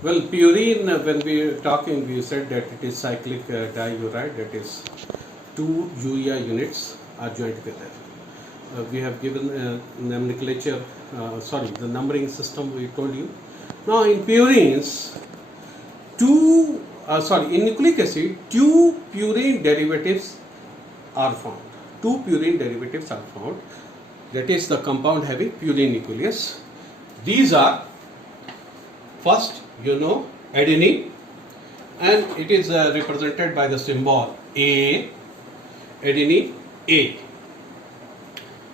Well, purine, when we are talking, we said that it is cyclic diuride, that is two urea units are joined together. We have given nomenclature, the numbering system we told you. Now, in purines, in nucleic acid, two purine derivatives are found. Two purine derivatives are found. That is the compound having purine nucleus. These are first, adenine, and it is represented by the symbol A, adenine A.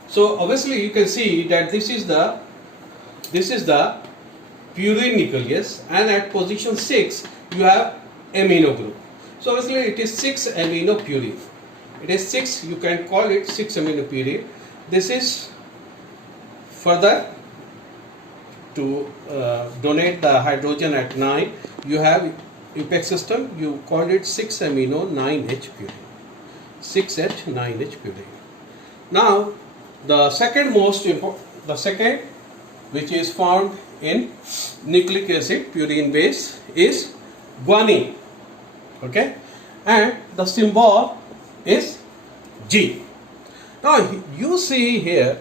So obviously you can see that this is the purine nucleus, and at position 6 you have amino group. So obviously it is 6 amino purine. It is 6, you can call it 6 amino purine. This is further to donate the hydrogen at 9. You have IUPAC system, you called it 6 amino 9H purine. 6H 9H purine. Now the second which is found in nucleic acid purine base is guanine. Okay, and the symbol is G. Now you see here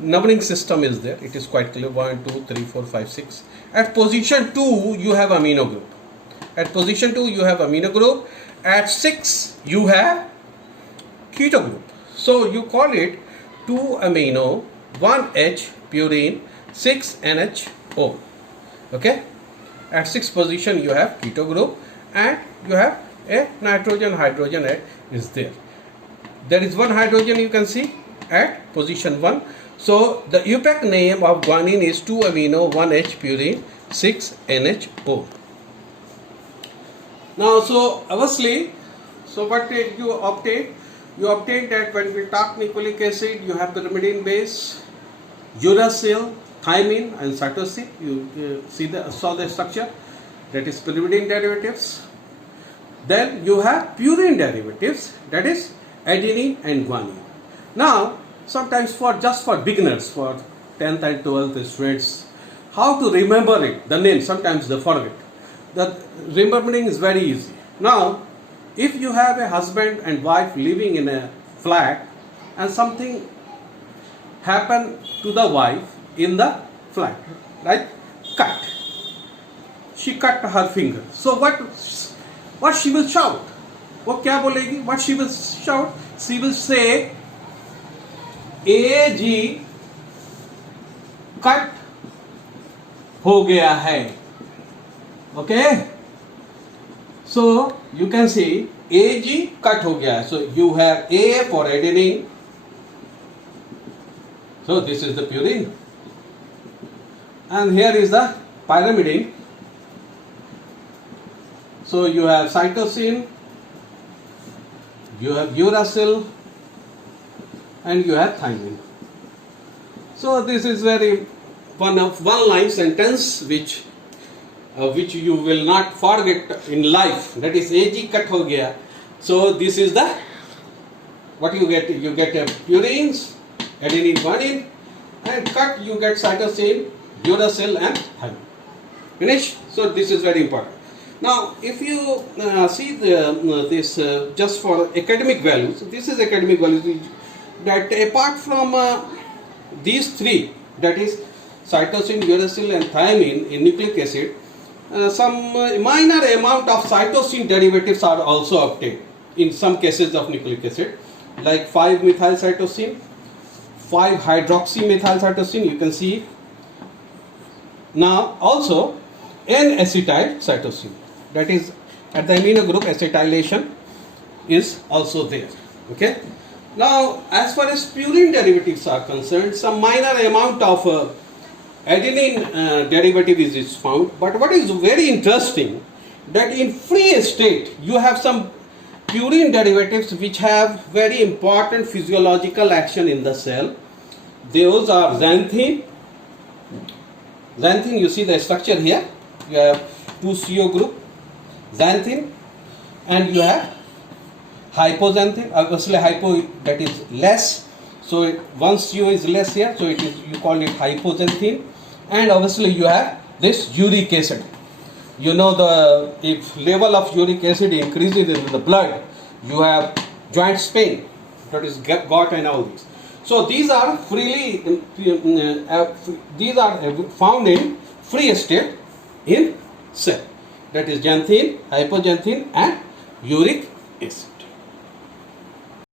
numbering system is there. It is quite clear. 1, 2, 3, 4, 5, 6. At position 2 you have amino group. At position 2 you have amino group. At 6 you have keto group. So you call it 2 amino 1H purine 6 NHO. Okay. At 6th position you have keto group, and you have a nitrogen hydrogen is there. There is one hydrogen you can see at position 1. So the IUPAC name of guanine is 2 amino 1H purine 6 NHO. Now so obviously, so what did you obtain? You obtain that when we talk nucleic acid, you have pyrimidine base, uracil, thymine and cytosine. You saw the structure, that is pyrimidine derivatives. Then you have purine derivatives, that is adenine and guanine. Now sometimes just for beginners, for 10th and 12th students, how to remember it, the name, sometimes they forget. The remembering is very easy. Now if you have a husband and wife living in a flat and something happened to the wife in the flat, like cut, she cut her finger. So what she will shout? What she will shout? She will say, AG cut हो गया है. Okay, so you can see AG cut हो गया है. So you have A for adenine. So this is the purine, and here is the pyrimidine. So you have cytosine, you have uracil, and you have thymine. So this is very one line sentence which you will not forget in life. That is AG cut ho gaya. So this is the what you get. You get purines, adenine, guanine, and cut you get cytosine, uracil and thymine. Finish. So this is very important. Now if you see this just for academic values, this is academic values, that apart from these three, that is cytosine, uracil and thymine in nucleic acid, some minor amount of cytosine derivatives are also obtained in some cases of nucleic acid, like 5-methyl cytosine, 5-hydroxymethyl cytosine, you can see. Now also N-acetyl cytosine, that is at the amino group acetylation is also there. Okay. Now as far as purine derivatives are concerned, some minor amount of adenine derivative is found, but what is very interesting, that in free state you have some purine derivatives which have very important physiological action in the cell. Those are xanthine, you see the structure here, you have 2 CO group, xanthine, and you have hypoxanthine. Obviously hypo, that is less, so one CO is less here, so it is, you call it hypoxanthine. And obviously you have this uric acid. you know, if level of uric acid increases in the blood, you have joint pain, that is gout and all these. So these are these are found in free state in cell, that is xanthine, hypoxanthine and uric acid.